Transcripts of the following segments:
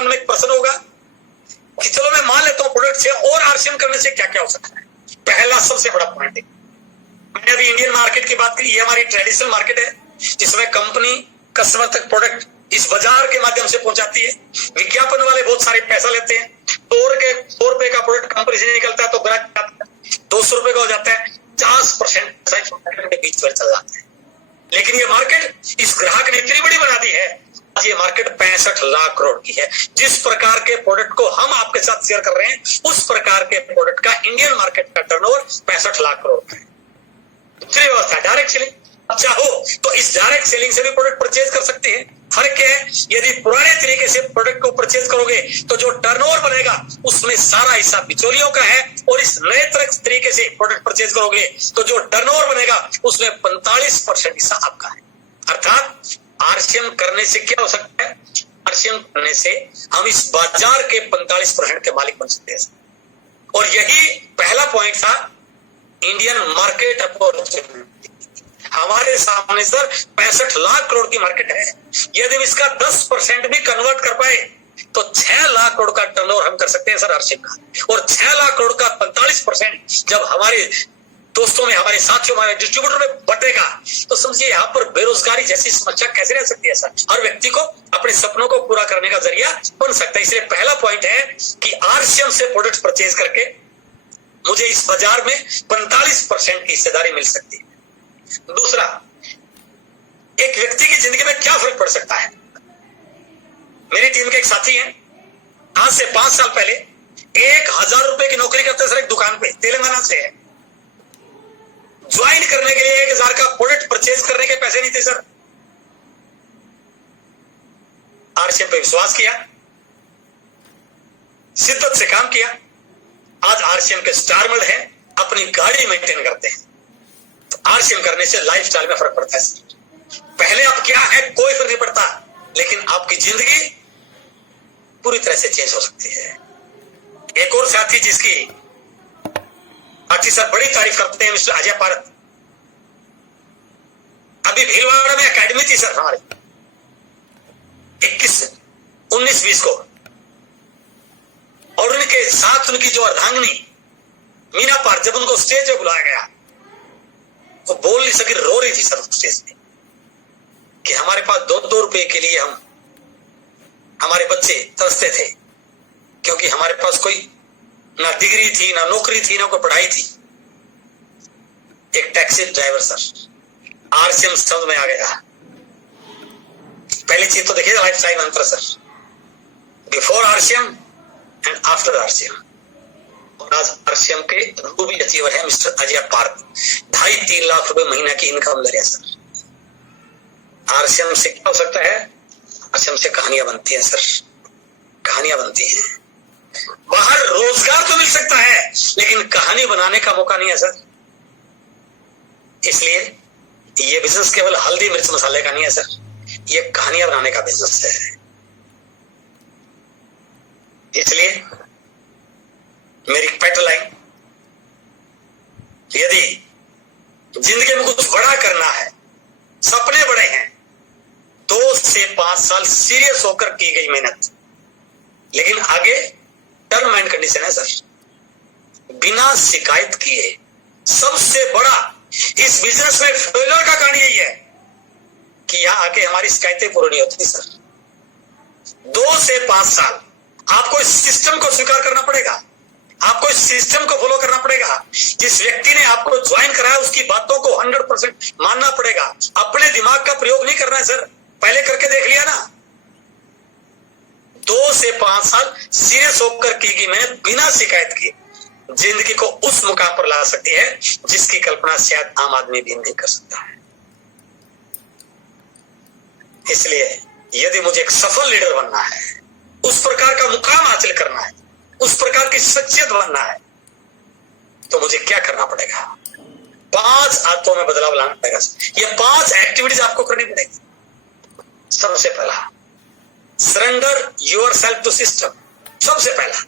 मन में एक प्रश्न होगा कि चलो मैं मान लेता हूं प्रोडक्ट से और आरसीएम करने से क्या क्या हो सकता है। पहला सबसे बड़ा पॉइंट है, मैंने अभी इंडियन मार्केट की बात करी, ये हमारी ट्रेडिशनल मार्केट है जिसमें कंपनी कस्टमर तक प्रोडक्ट इस बाजार के माध्यम से पहुंचाती है। विज्ञापन वाले बहुत सारे पैसा लेते हैं, 100 रुपए का प्रोडक्ट कंपनी से निकलता है तो ग्राहक 200 रुपए का हो जाता है, 50% के बीच में चल जाता है। लेकिन ये मार्केट इस ग्राहक ने इतनी बड़ी बना दी है, आज ये मार्केट 65 लाख करोड़ की है। जिस प्रकार के प्रोडक्ट को हम आपके साथ शेयर कर रहे हैं उस प्रकार के प्रोडक्ट का इंडियन मार्केट का टर्नओवर 65 लाख करोड़ का है। दूसरी व्यवस्था डायरेक्ट सेलिंग, चाहो तो इस डायरेक्ट सेलिंग से भी प्रोडक्ट परचेज कर सकते हैं। फर्क क्या है, यदि पुराने तरीके से प्रोडक्ट को परचेज करोगे तो जो टर्नओवर बनेगा उसमें सारा हिस्सा बिचौलियों का है, और इस नए तरीके से प्रोडक्ट परचेज करोगे तो जो टर्नओवर बनेगा उसमें 45% हिस्सा आपका है। अर्थात आरसीएम करने से क्या हो सकता है, आरसीएम करने से हम इस बाजार के 45% के मालिक बन सकते हैं। और यही पहला पॉइंट था इंडियन मार्केट अपॉर्चुनिटी। हमारे सामने सर 65 लाख करोड़ की मार्केट है, यदि हम इसका 10% भी कन्वर्ट कर पाए तो 6 लाख करोड़ का टर्नओवर हम कर सकते हैं सर आरसीएम का। और 6 लाख करोड़ का 45% जब हमारे दोस्तों में, हमारे साथियों में, डिस्ट्रीब्यूटर में बटेगा तो समझिए यहाँ पर बेरोजगारी जैसी समस्या कैसे रह सकती है सर। हर व्यक्ति को अपने सपनों को पूरा करने का जरिया बन सकता है। इसलिए पहला पॉइंट है कि आरसीएम से प्रोडक्ट परचेज करके मुझे इस बाजार में 45% की हिस्सेदारी मिल सकती है। दूसरा, एक व्यक्ति की जिंदगी में क्या फर्क पड़ सकता है। मेरी टीम के एक साथी हैं, आज से 5 साल पहले 1000 रुपए की नौकरी करते सर एक दुकान पे, तेलंगाना से है। ज्वाइन करने के लिए 1000 का प्रोडक्ट परचेज करने के पैसे नहीं थे सर। आरसीएम पे विश्वास किया, शिद्दत से काम किया, आज आरसीएम के स्टार मेड है, अपनी गाड़ी मेंटेन करते हैं। तो आरसीएम करने से लाइफस्टाइल में फर्क पड़ता है। पहले आप क्या है कोई फर्क नहीं पड़ता, लेकिन आपकी जिंदगी पूरी तरह से चेंज हो सकती है। एक और साथी जिसकी सर बड़ी तारीफ करते हैं, मिस्टर अजय पारत। अभी भीलवाड़ा में एकेडमी थी सर हमारी 21, 19, 20 को, और उनके साथ उनकी जो अर्धांगिनी मीना पार, जब उनको स्टेज पे बुलाया गया वो बोल नहीं सकी, रो रही थी सर स्टेज पे कि हमारे पास 2-2 रुपए के लिए हमारे बच्चे तरसते थे, क्योंकि हमारे पास कोई ना डिग्री थी, ना नौकरी थी, ना कोई पढ़ाई थी। एक टैक्सी ड्राइवर सर, आरसीएम समझ में आ गया। पहली चीज तो देखिए लाइफ स्टाइल अंतर sir, before RCM and after RCM. और आज आरसीएम के रूबी अचीवर है मिस्टर अजय पार्क, 2.5-3 लाख रुपए महीना की इनकम ले रहे हैं सर। आरसीएम से क्या हो सकता है, आरसीएम से कहानियां बनती हैं सर, कहानियां बनती हैं। बाहर रोजगार तो मिल सकता है लेकिन कहानी बनाने का मौका नहीं है सर। इसलिए ये बिजनेस केवल हल्दी मिर्च मसाले का नहीं है सर, ये कहानियां बनाने का बिजनेस है। इसलिए मेरी पेटल लाइन, यदि जिंदगी में कुछ बड़ा करना है, सपने बड़े हैं, 2 से 5 साल सीरियस होकर की गई मेहनत, लेकिन आगे टर्म एंड कंडीशन है सर, बिना शिकायत किए। सबसे बड़ा इस बिजनेस में फेलियर का कारण यही है कि यहां आके हमारी शिकायतें पूरी नहीं होती सर। 2 से 5 साल आपको इस सिस्टम को स्वीकार करना पड़ेगा, आपको इस सिस्टम को फॉलो करना पड़ेगा। जिस व्यक्ति ने आपको ज्वाइन कराया उसकी बातों को 100% मानना पड़ेगा। अपने दिमाग का प्रयोग नहीं करना है सर, पहले करके देख लिया ना। 2 से 5 साल सीरियस होकर की गई मेहनत बिना शिकायत की जिंदगी को उस मुकाम पर ला सकती है जिसकी कल्पना शायद आम आदमी भी नहीं कर सकता है। इसलिए यदि मुझे एक सफल लीडर बनना है, उस प्रकार का मुकाम हासिल करना है, उस प्रकार की शख्सियत बनना है, तो मुझे क्या करना पड़ेगा? 5 आदतों में बदलाव लाना पड़ेगा। ये 5 एक्टिविटीज आपको करनी पड़ेगी। सबसे पहला, सरेंडर योरसेल्फ टू सिस्टम। सबसे पहला,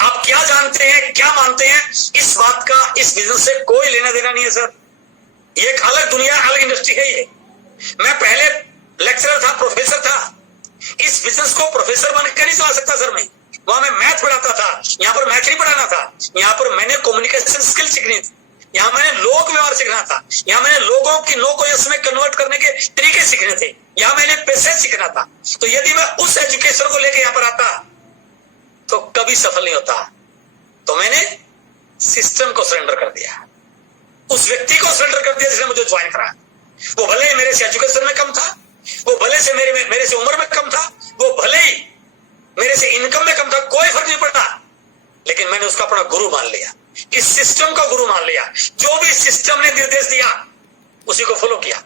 आप क्या जानते हैं, क्या मानते हैं, इस बात का इस बिजनेस से कोई लेना देना नहीं है सर। ये एक अलग दुनिया, अलग इंडस्ट्री है। ये मैं पहले लेक्चरर था, प्रोफेसर था, इस बिजनेस को प्रोफेसर बनकर नहीं चला सकता सर मैं। वहां मैं मैथ पढ़ाता था, यहाँ पर मैथ नहीं पढ़ाना था। यहाँ पर मैंने कम्युनिकेशन स्किल सीखनी थी, यहाँ मैंने लोक व्यवहार सीखना था, यहाँ मैंने लोगों की नो को यस में कन्वर्ट करने के तरीके सीखने थे, यहाँ मैंने पैसे सीखना था। तो यदि मैं उस एजुकेशन को लेकर यहाँ पर आता तो कभी सफल नहीं होता। तो मैंने सिस्टम को सरेंडर कर दिया, उस व्यक्ति को सरेंडर कर दिया जिसने मुझे ज्वाइन करा। वो भले ही मेरे से एजुकेशन में कम था, वो भले से मेरे से उम्र में कम था, वो भले ही मेरे से इनकम में कम था, कोई फर्क नहीं पड़ता, लेकिन मैंने उसका अपना गुरु मान लिया, इस सिस्टम का गुरु मान लिया। जो भी सिस्टम ने निर्देश दिया उसी को फॉलो किया।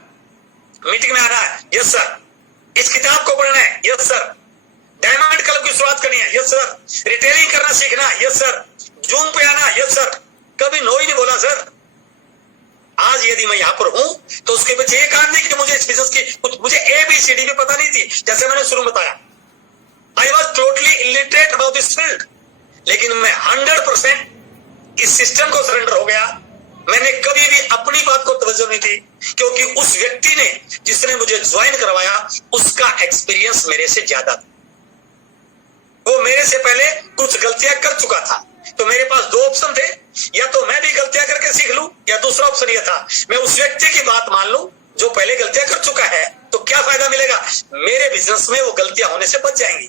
मीटिंग में आना है, यस सर। इस किताब को पढ़ना है, यस सर। डायमंड क्लब की शुरुआत करनी है, यस सर। रिटेलिंग करना सीखना है, यस सर। जूम पे आना, यस सर। कभी नो ही नहीं बोला सर। आज यदि मैं यहां पर हूं तो उसके पीछे ये कारण नहीं कि मुझे इस बिजनेस की मुझे ABCD भी पता नहीं थी, जैसे मैंने शुरू में बताया। I was totally illiterate about this field, लेकिन मैं 100% इस सिस्टम को सरेंडर हो गया। मैंने कभी भी अपनी बात को तवज्जो नहीं दी, क्योंकि उस व्यक्ति ने जिसने मुझे ज्वाइन करवाया उसका एक्सपीरियंस मेरे से ज्यादा था। वो मेरे से पहले कुछ गलतियां कर चुका था, तो मेरे पास दो ऑप्शन थे, या तो मैं भी गलतियां करके सीख लूं, या दूसरा ऑप्शन यह था मैं उस व्यक्ति की बात मान लूं जो पहले गलतियां कर चुका है। तो क्या फायदा मिलेगा, मेरे बिजनेस में वो गलतियां होने से बच जाएंगी।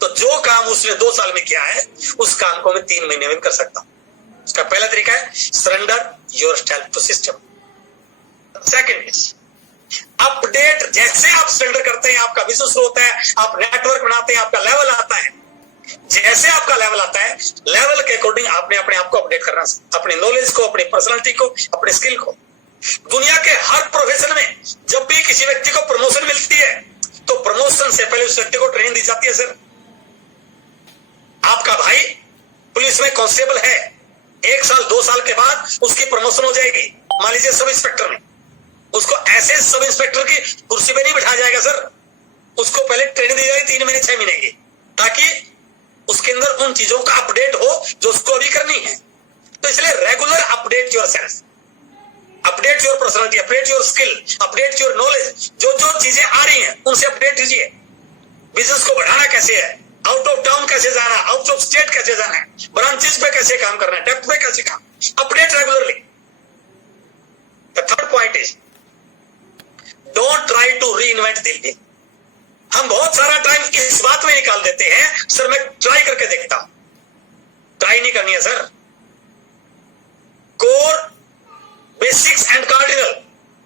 तो जो काम उसने 2 साल में किया है उस काम को मैं 3 महीने में कर सकता हूं। उसका पहला तरीका है surrender yourself to system. Second is update. जैसे आप सरेंडर करते हैं आपका बिजनेस शुरू होता है, आप नेटवर्क बनाते हैं, आपका लेवल आता है। जैसे आपका लेवल आता है, लेवल के अकॉर्डिंग आपने अपने आप को अपडेट करना, अपने नॉलेज को, अपनी पर्सनालिटी को, अपने स्किल को। दुनिया के हर प्रोफेशन में जब भी किसी व्यक्ति को प्रमोशन मिलती है तो प्रमोशन से पहले उस व्यक्ति को ट्रेनिंग दी जाती है सर। आपका भाई पुलिस में कांस्टेबल है, 1 साल 2 साल के बाद उसकी प्रमोशन हो जाएगी, मान लीजिए सब इंस्पेक्टर में। उसको ऐसे सब इंस्पेक्टर की कुर्सी पे नहीं बिठाया जाएगा सर, उसको पहले ट्रेनिंग दी जाएगी 3 महीने 6 महीने की, ताकि उसके अंदर उन चीजों का अपडेट हो जो उसको अभी करनी है। तो इसलिए regular update yourself, update your personality, update your skill, update your knowledge. जो जो चीजें आ रही हैं उनसे अपडेट कीजिए। बिजनेस को बढ़ाना कैसे है, आउट ऑफ टाउन कैसे जाना, आउट ऑफ स्टेट कैसे जाना है, ब्रांचेस पे कैसे काम करना है, डेप्थ पे कैसे काम, update regularly. The third point is don't try to reinvent the wheel. हम बहुत सारा टाइम इस बात में निकाल देते हैं सर मैं ट्राई करके देखता हूं। ट्राई नहीं करनी है sir. Core, basics and cardinal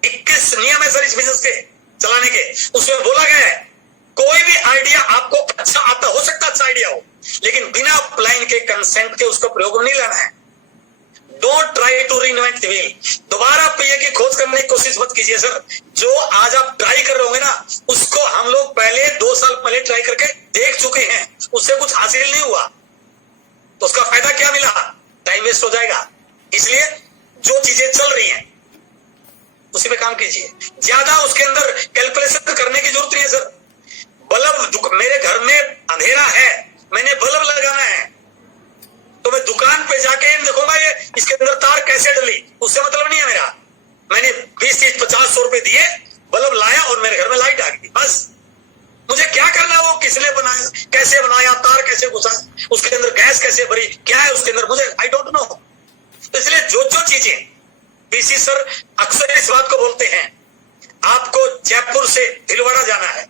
21 नियम है सर इस बिजनेस के चलाने के। उसमें बोला गया है कोई भी आइडिया आपको अच्छा आता, हो सकता अच्छा आइडिया हो, लेकिन बिना अपलाइन के कंसेंट के उसका प्रयोग नहीं लेना है। Don't try to reinvent the wheel. दोबारा पहिए की खोज करने की कोशिश मत कीजिए सर। जो आज आप ट्राई कर रहे होंगे ना, उसको हम लोग पहले 2 साल पहले ट्राई करके देख चुके हैं, उससे कुछ हासिल नहीं हुआ, तो उसका फायदा क्या मिला, टाइम वेस्ट हो जाएगा। इसलिए जो चीजें चल रही हैं उसी पे काम कीजिए। ज्यादा उसके अंदर कैलकुलेशन करने की जरूरत नहीं है सर। बल्ब, मेरे घर में अंधेरा है, मैंने बल्ब लगाना है, तो मैं दुकान पे जाके देखूंगा ये इसके अंदर तार कैसे डली, उससे मतलब नहीं है मेरा। मैंने 20, 30, 50, 100 रुपए दिए, बल्ब लाया और मेरे घर में लाइट आ गई, बस। मुझे क्या करना, वो किसने बनाया, कैसे बनाया, तार कैसे घुसा, उसके अंदर गैस कैसे भरी, क्या है उसके अंदर, मुझे आई डोंट नो। तो इसलिए जो जो चीजें पीसी सर अक्सर इस बात को बोलते हैं, आपको जयपुर से भीलवाड़ा जाना है,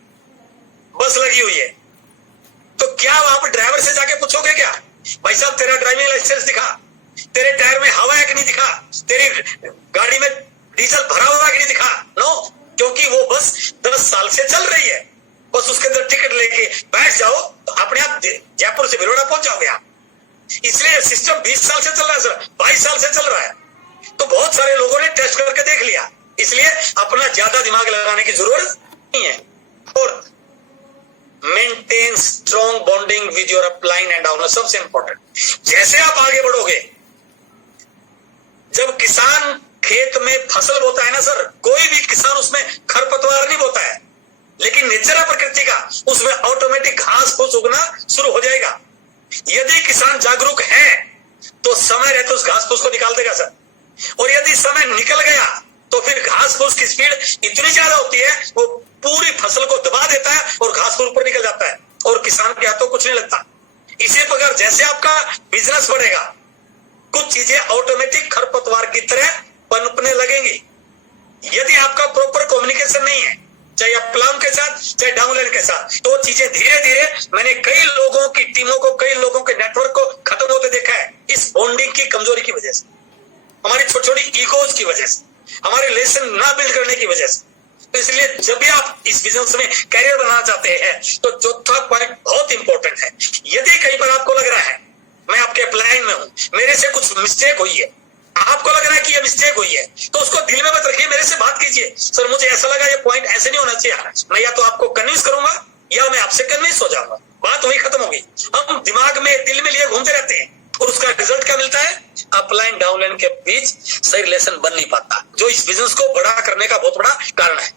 बस लगी हुई है, तो क्या वहां पर ड्राइवर से जाके पूछोगे क्या भाई साहब तेरा ड्राइविंग लाइसेंस दिखा, तेरे टायर में हवा है कि नहीं दिखा, तेरी गाड़ी में डीजल भरा हुआ कि नहीं दिखा? नो, क्योंकि वो बस 10 साल से चल रही है। बस उसके अंदर टिकट लेके बैठ जाओ तो अपने आप जयपुर से भीलवाड़ा पहुंच जाओगे आप। इसलिए सिस्टम 20 साल से चल रहा है सर, 22 साल से चल रहा है। तो बहुत सारे लोगों ने टेस्ट करके देख लिया, इसलिए अपना ज्यादा दिमाग लगाने की जरूरत नहीं है। और maintain strong bonding with your upline and downer, सबसे इंपॉर्टेंट। जैसे आप आगे बढ़ोगे, जब किसान खेत में फसल बोता है ना सर, कोई भी किसान उसमें खरपतवार नहीं बोता है, लेकिन नेचर है प्रकृति का, उसमें ऑटोमेटिक घास फूस उगना शुरू हो जाएगा। यदि किसान जागरूक है तो समय रहते उस घास फूस को निकाल देगा सर, और यदि समय निकल गया तो फिर घास फूस की स्पीड इतनी ज्यादा होती है वो पूरी फसल को दबा देता है और घास फूस ऊपर निकल जाता है। किसान के हाथों कुछ नहीं लगता। इसी प्रकार जैसे आपका बिजनेस बढ़ेगा, कुछ चीजें ऑटोमेटिक खरपतवार की तरह पनपने लगेंगी। यदि आपका प्रॉपर कम्युनिकेशन नहीं है, चाहे अपलाइन के साथ चाहे डाउनलाइन के साथ, तो चीजें धीरे धीरे, मैंने कई लोगों की टीमों को, कई लोगों के नेटवर्क को खत्म होते देखा है इस बॉन्डिंग की कमजोरी की वजह से, हमारी छोटी छोटी ईगोज की वजह से, हमारे रिलेशन ना बिल्ड करने की वजह से। तो इसलिए जब भी आप इस बिजनेस में कैरियर बनाना चाहते हैं तो चौथा पॉइंट बहुत इंपॉर्टेंट है। यदि कहीं पर आपको लग रहा है मैं आपके अपलाइन में हूं, मेरे से कुछ मिस्टेक हुई है, आपको लग रहा है कि ये मिस्टेक हुई है, तो उसको दिल में मत रखिए, मेरे से बात कीजिए, सर मुझे ऐसा लगा ये पॉइंट ऐसे नहीं होना चाहिए। मैं या तो आपको कन्विंस करूंगा या मैं आपसे कन्विंस हो जाऊंगा, बात वही खत्म होगी। हम दिमाग में दिल में लिए घूमते रहते हैं और उसका रिजल्ट क्या मिलता है? अपलाइन डाउनलाइन के बीच सही रिलेशन बन नहीं पाता, जो इस बिजनेस को बड़ा करने का बहुत बड़ा कारण है।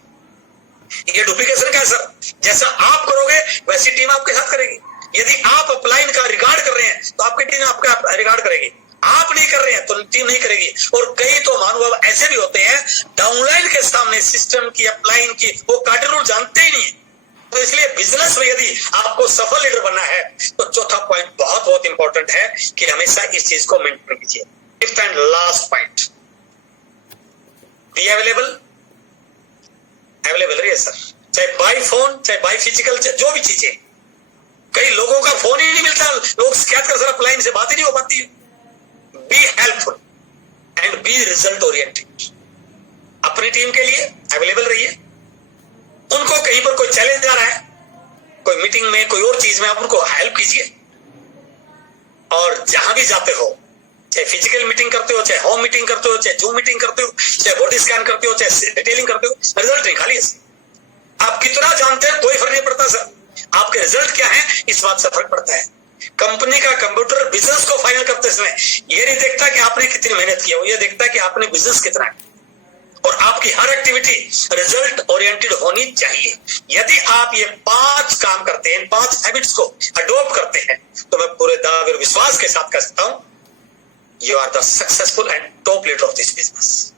ये डुप्लीकेशन का है सर, जैसा आप करोगे वैसी टीम आपके साथ करेगी। यदि आप अपलाइन का रिगार्ड कर रहे हैं तो आपकी टीम आपका रिगार्ड करेगी, आप नहीं कर रहे हैं तो टीम नहीं करेगी। और कई तो महानुभाव ऐसे भी होते हैं डाउनलाइन के सामने सिस्टम की, अपलाइन की, वो कार्ड रूल जानते ही नहीं। तो इसलिए बिजनेस में यदि आपको सफल लीडर बनना है तो चौथा पॉइंट बहुत बहुत इंपॉर्टेंट है कि हमेशा इस चीज को मेंटेन कीजिए। Fifth and last point, be available रहिए सर, चाहे बाय फोन चाहे बाय फिजिकल, जो भी चीजें। कई लोगों का फोन ही नहीं मिलता, लोग शिकायत कर सर अपलाइन से बात ही नहीं हो पाती। Be helpful and B result oriented. अपनी टीम के लिए अवेलेबल रहिए। उनको कहीं पर कोई चैलेंज आ रहा है, कोई मीटिंग में, कोई और चीज में, आप उनको हेल्प कीजिए। और जहां भी जाते हो, चाहे फिजिकल मीटिंग करते हो, चाहे होम मीटिंग करते हो, चाहे जूम मीटिंग करते हो, चाहे बॉडी स्कैन करते हो, चाहे डिटेलिंग करते हो, रिजल्ट निकालिए। आप कितना जानते हैं कोई फर्क नहीं पड़ता सर, आपके रिजल्ट क्या है इस बात से फर्क पड़ता है। कंपनी का कंप्यूटर बिजनेस को फाइनल करते समय ये नहीं देखता कि आपने कितनी मेहनत की है, वो ये देखता है कि आपने बिजनेस कितना है। और आपकी हर एक्टिविटी रिजल्ट ओरिएंटेड होनी चाहिए। यदि आप ये 5 काम करते हैं, 5 हैबिट्स को अडॉप्ट करते हैं, तो मैं पूरे दावे और विश्वास के साथ कह सकता हूं, you are the successful and top leader of this business.